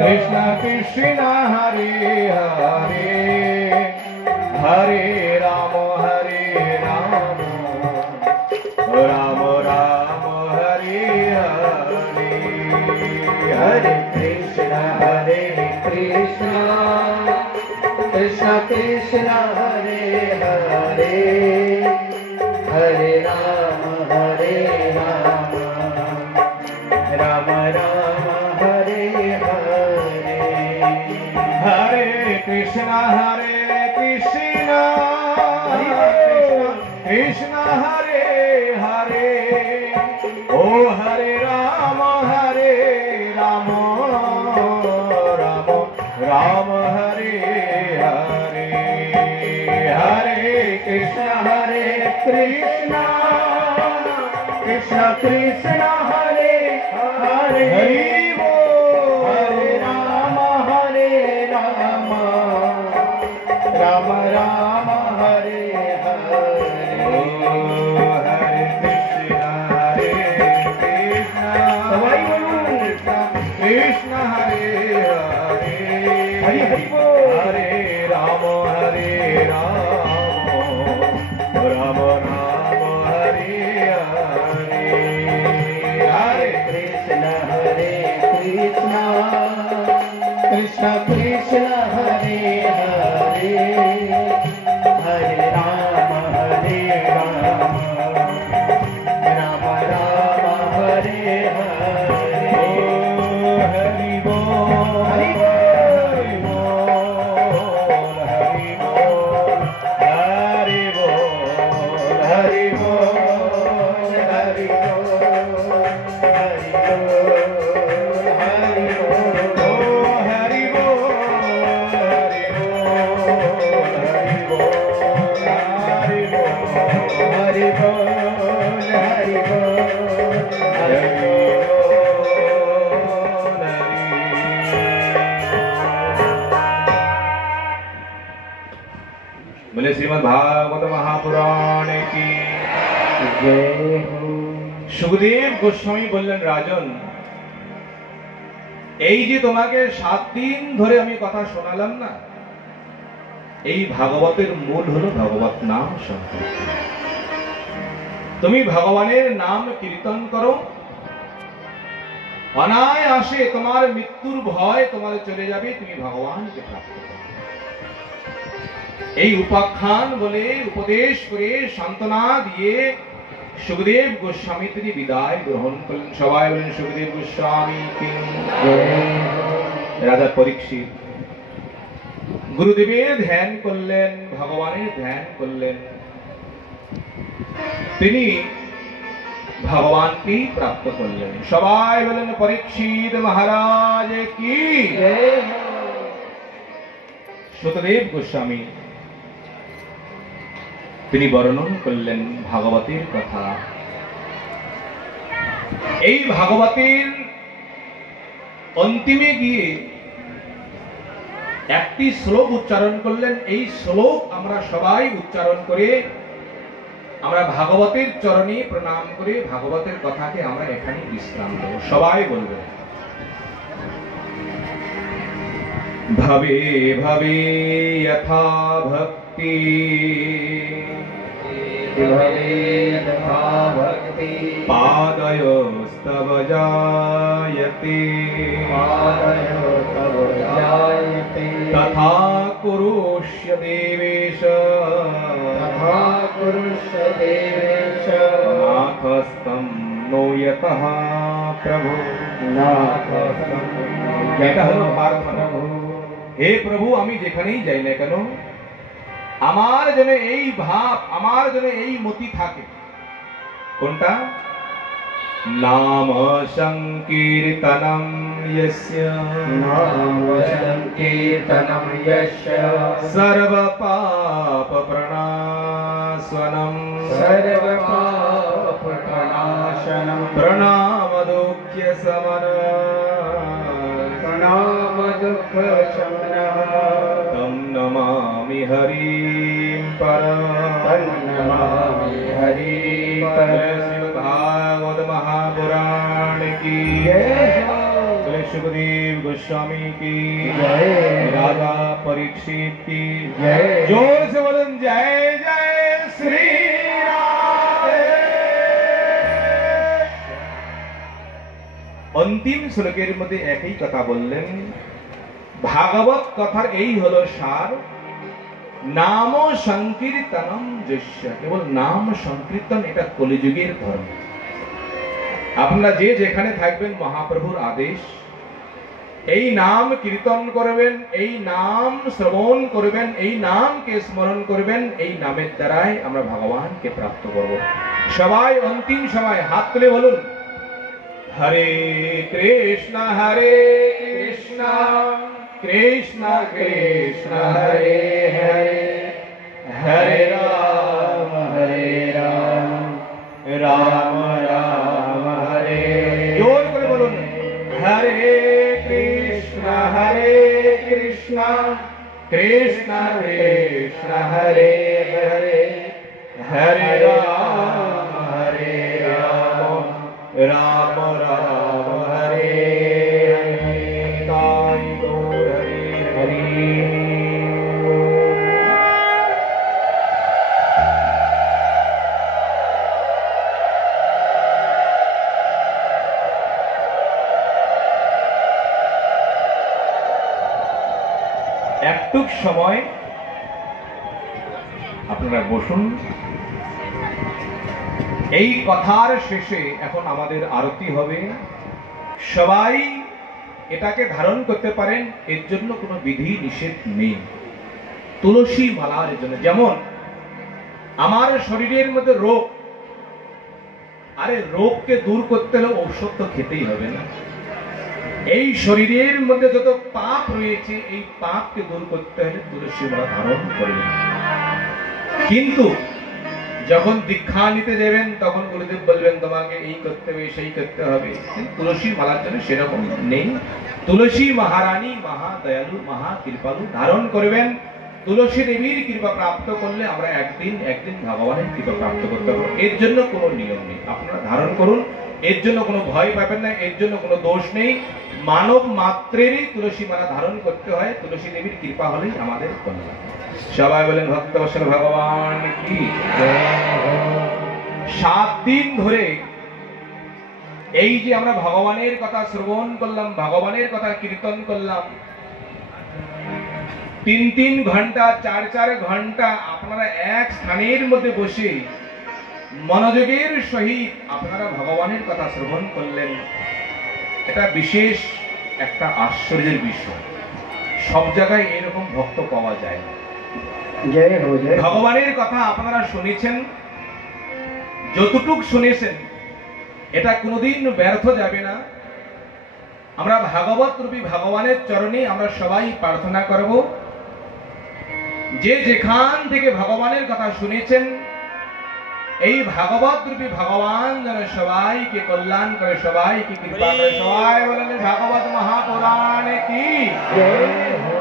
Krishna Krishna Hare Hare Hare Rama Hare Rama Rama Rama Hare Hare Hare Krishna Hare Krishna Krishna Krishna Hare Hare Hare Rama Hare Rama Rama Rama Hare Hare Hare Krishna Krishna Hare Hare Oh Hare Rama Rama Rama Hare Hare Hare Krishna Krishna Krishna Hare Hare Hare Rama Rama Rama Hare Hare Hare Krishna Krishna Hare Hare Hare Rama Rama Rama Hare Hare Hare Krishna Krishna Krishna Hare Hare Hare Rama Rama Rama Hare Hare Hari Bol Hari Bol Hari Bol Hari Bol Hari Bol Hari Bol Hari बोले श्रीमद् भागवत महापुराण की जय हो। सुखदेव गोस्वामी বললেন রাজন, এই যে তোমাকে 7 দিন ধরে আমি কথা শোনালাম না, এই ভাগবতের মূল হলো ভগবত নাম সংকীর্তন। তুমি ভগবানের নাম কীর্তন করো, অনায়াসে তোমার মৃত্যুর ভয় তোমার চলে যাবে, তুমি ভগবানকে প্রাপ্ত করবে। এই উপাখ্যান বলে উপদেশ করে সান্ত্বনা দিয়ে সুখদেব গোস্বামী তিনি বিদায় গ্রহণ করলেন। সবাই বলেন সুখদেব গোস্বামী কি জয়। রাজা পরীক্ষিত গুরুদেবের ধ্যান করলেন, ভগবানের ধ্যান করলেন, তিনি ভগবানকেই প্রাপ্ত করলেন। সবাই বলেন পরীক্ষিত মহারাজ কি জয়। সুখদেব গোস্বামী তিনি বর্ণন করলেন ভাগবতের কথা। এই ভাগবতের অন্তিমে গিয়ে একটি শ্লোক উচ্চারণ করলেন। এই শ্লোক আমরা সবাই উচ্চারণ করে আমরা ভাগবতের চরণে প্রণাম করে ভাগবতের কথাকে আমরা এখানে বিশ্রাম দেব। সবাই বলবেন ভবে ভবে যথা ভক্তি পাদয়োস্তব জায়তে তথা কুরুষ্য দেবেশ নাথস্তম নো যতঃ প্রভু। এটা হলো প্রার্থনা। হে প্রভু, আমি যেখানেই যাই না কেন আমার যেন এই ভাব, আমার যেন এই মতি থাকে। কোনটা? নাম সংকীর্তনম यस्य सर्व पाप प्रणाशनम प्रणाम दुःख समन तम नमामि हरिं परं भागवत महापुराण की जय। सुखदेव गोस्वामी की जय। राजा परीक्षित की जय। जोर से बोलन जय जय श्री राधे। अंतिम श्लोकेर मध्य एक ही कथा बोलें भागवत कथार এই হলো সার नाम संकीर्तनम যস্য কেবল নাম সংকীর্তন এটা কলিযুগের ধর্ম আপনারা যে যেখানে থাকবেন মহাপ্রভুর আদেশ এই নাম কীর্তন করবেন এই নাম শ্রবণ করবেন এই নামকে স্মরণ করবেন এই নামের দ্বারাই আমরা ভগবানকে প্রাপ্ত করব সবাই অন্তিম সময় হাত তুলে বলুন হরে কৃষ্ণ কৃষ্ণ কৃষ্ণ হরে হরে হরে রাম রাম রাম হরে জোর করে বলুন হরে কৃষ্ণ কৃষ্ণ কৃষ্ণ হরে হরে হরে রাম রাম রাম হরে হরে তাই গৌর হরি একটুক সময় আপনারা বসুন এই কথার শেষে এখন আমাদের আরতি হবে সবাই এটাকে ধারণ করতে পারেন এর জন্য কোনো বিধি নিষেধ নেই তুলসী মালার জন্য যেমন আমার শরীরের মধ্যে রোগ আরে রোগকে দূর করতে হলে ঔষধ তো খেতেই হবে না এই শরীরের মধ্যে যত পাপ রয়েছে এই পাপকে দূর করতে হলে তুলসী মালা ধারণ করবেন কিন্তু যখন দীক্ষা নিতে যাবেন তখন গুরুদেব বলবেন তোমাকে এই করতে হবে সেই করতে হবে তুলসী মালার জন্য সেরকম নেই তুলসী মহারানী মহা দয়ালু মহা কৃপালু ধারণ করবেন তুলসী দেবীর কৃপা প্রাপ্ত করলে আমরা একদিন ভগবানের কৃপা প্রাপ্ত করতে পারবো এর জন্য কোনো নিয়ম নেই আপনারা ধারণ করুন এর জন্য কোনো ভয় পাবেন না এর জন্য কোনো দোষ নেই মানব মাত্রেরই তুলসী মালা ধারণ করতে হয় তুলসী দেবীর কৃপা হলেই আমাদের কল্যাণ সবাই বলেন ভক্তবৎসল ভগবান কি 7 দিন ধরে এই যে আমরা ভগবানের কথা শ্রবণ করলাম ভগবানের কথা কীর্তন করলাম 3 ঘন্টা 4 ঘন্টা আপনারা এক স্থানের মধ্যে বসে মনোযোগের সহিত আপনারা ভগবানের কথা শ্রবণ করলেন এটা বিশেষ একটা আশ্চর্যের বিষয় সব জায়গায় এরকম ভক্ত পাওয়া যায় না জয় হো জয় ভগবানের কথা আপনারা শুনেছেন যতটুক শুনেছেন এটা কোনোদিন ব্যর্থ যাবে না আমরা ভাগবত রূপী ভগবানের চরণে আমরা সবাই প্রার্থনা করব যে যেখান থেকে ভগবানের কথা শুনেছেন এই ভাগবত রূপী ভগবান যেন সবাইকে কল্যাণ করে সবাইকে কৃপা করে সবাই বলেন ভাগবত মহাপুরাণ কি জয় হো